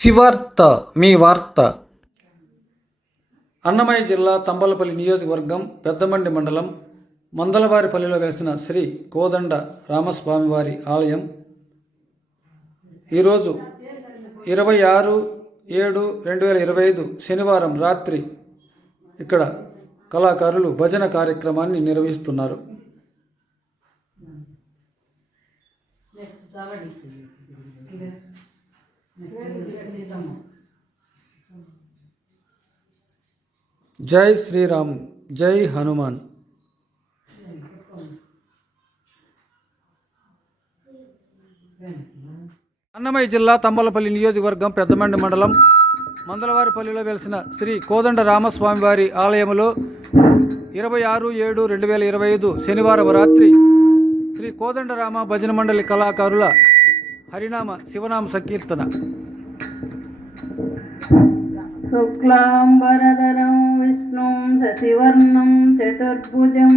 శివార్త మీ వార్త. అన్నమయ్య జిల్లా తంబలపల్లి నియోజకవర్గం పెద్దమండి మండలం మందలవారిపల్లిలో వెలిసిన శ్రీ కోదండ రామస్వామివారి ఆలయం. ఈరోజు ఇరవై ఆరు ఏడు రెండు వేల ఇరవై ఐదు శనివారం రాత్రి ఇక్కడ కళాకారులు భజన కార్యక్రమాన్ని నిర్వహిస్తున్నారు. జై శ్రీరామ్ జై హనుమాన్. అన్నమయ్య జిల్లా తంబలపల్లి నియోజకవర్గం పెద్దమండి మండలం మందలవారిపల్లిలో వెలిసిన శ్రీ కోదండ రామస్వామివారి ఆలయంలో ఇరవై ఆరు ఏడు రెండు వేల ఇరవై ఐదు శనివారం రాత్రి శ్రీ కోదండరామ భజన మండలి కళాకారుల హరినామ శివనామ సంకీర్తన. శుక్లాంబరధరం విష్ణుం శశివర్ణం చతుర్భుజం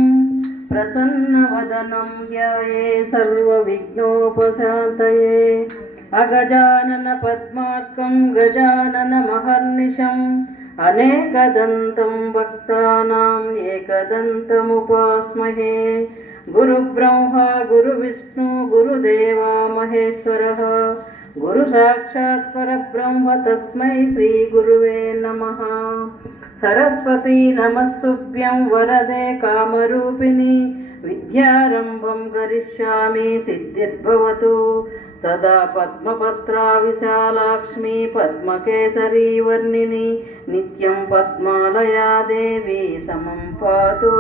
ప్రసన్నవదనం ధ్యాయే సర్వవిఘ్నోపశాంతయే. అగజానన పద్మార్కం గజానన మహర్నిశం అనేకదంతం భక్తానాం ఏకదంతముపాస్మహే. गुरुब्रह्मा गुरुविष्णु गुरुदेवा महेश्वरः गुरुसाक्षात् परब्रह्म तस्मै श्रीगुरुवे नमः सरस्वती नमस्सुभ्यं वरदे कामरूपिणि विद्यारम्भं करिष्यामि सिद्धिर्भवतु सदा पद्मपत्रा विशालाक्ष्मी पद्मकेसरी वर्णिनि नित्यं पद्मालया देवी समं पातु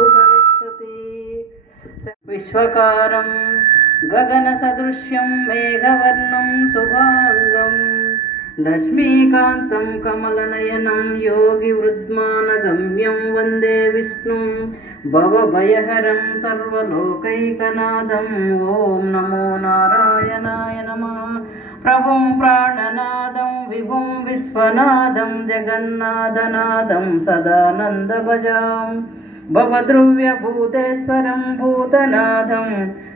విశ్వకారం గగనసదృశ్యం మేఘవర్ణం శుభాంగం లక్ష్మీకాంతం కమలనయనం యోగివృద్మానగమ్యం వందే విష్ణుం భవభయహరం సర్వలోకైకనాథం ఓం నమో నారాయణాయ నమ. ప్రభుం ప్రాణనాదం విభుం విశ్వనాదం జగన్నాథనాదం సదానందభజాం. భవద్రువ్యభూతేశ్వరం భూతనాథం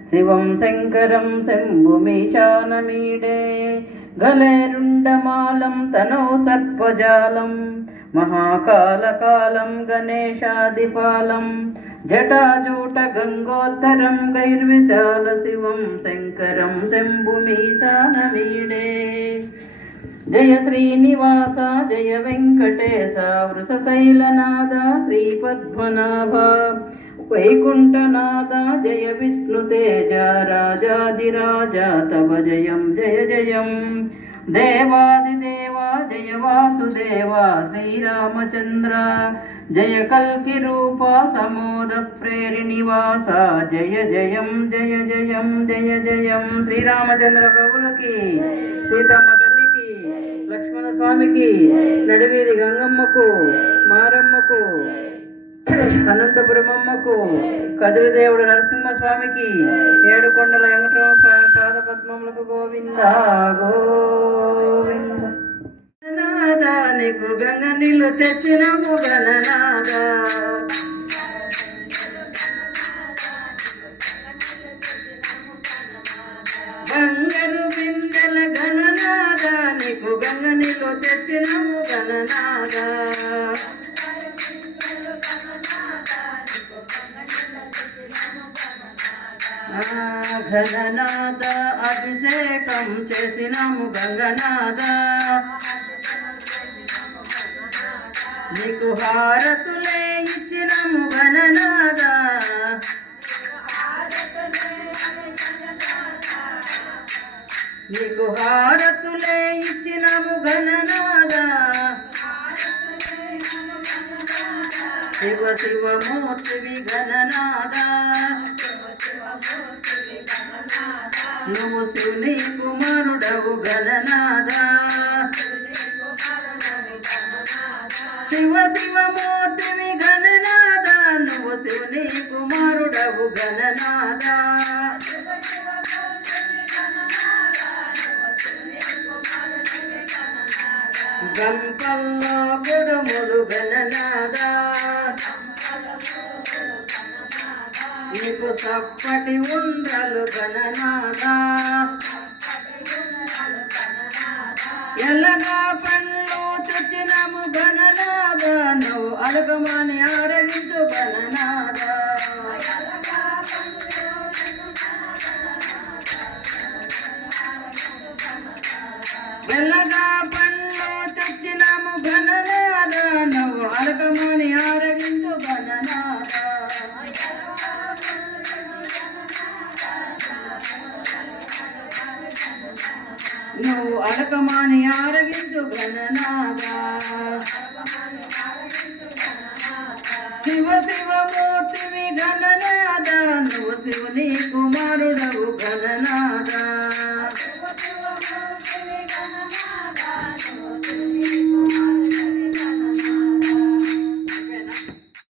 శివం శంకరం శంభుమీశానమీడే గలేరుండమాలం తనో సర్పజాలం మహాకాలకాలం గణేశాదిపాలం జటాజూట గంగోత్తరం గైర్విశాల శివం శంకరం శంభుమీశానమీడే జయ శ్రీనివాస జయ వెంకటేశ వృషశైలనాథ శ్రీపద్మనాభ వైకుంఠనాథ జయ విష్ణుతేజ రాజాదిరాజ తవ జయం జయ జయం. దేవాదిదేవ జయ వాసుదేవ శ్రీరామచంద్ర జయ కల్కి రూప సమోద ప్రేరినివాస జయ జయం జయ జయం జయ జయం. శ్రీరామచంద్ర ప్రభులకి సీతమ్మ స్వామికి నడివీధి గంగమ్మకు మారమ్మకు అనంతపురమమ్మకు కదిరిదేవుడు నరసింహస్వామికి ఏడుకొండల వెంకటరామ స్వామి పాద పద్మములకు గోవింద. గోవింద గంగ నీళ్ళు తెచ్చినము గణనాథ. గంగ నీళ్ళు తెచ్చినము గణనాథ. గణనాథ అభిషేకం చేసినాము గంగనాథ. నీకు హారతులే ఇచ్చినము గణనా నీకు హారతులే ఇచ్చినము గణనాథ శివ శివమూర్తివి మూర్తివి నువ్వు శివుని కుమారుడవు గణనాథ శివ శివమూర్తివి మూర్తివి నువ్వు శివుని కుమారుడవు గణనాథ గంపల్లో గుడుముడు గణనాథ నీకు చప్పటి ఉండ్రలు గణనాథ ఎల్లగా పండ్లు తెచ్చినము గణనాద నువ్వు అలగమాన నువ్వు అలకమాని ఆరగించు గణనాద శివ శివమూర్తివి గణనాద నువ్వు శివుని కుమారుడవు గణనాద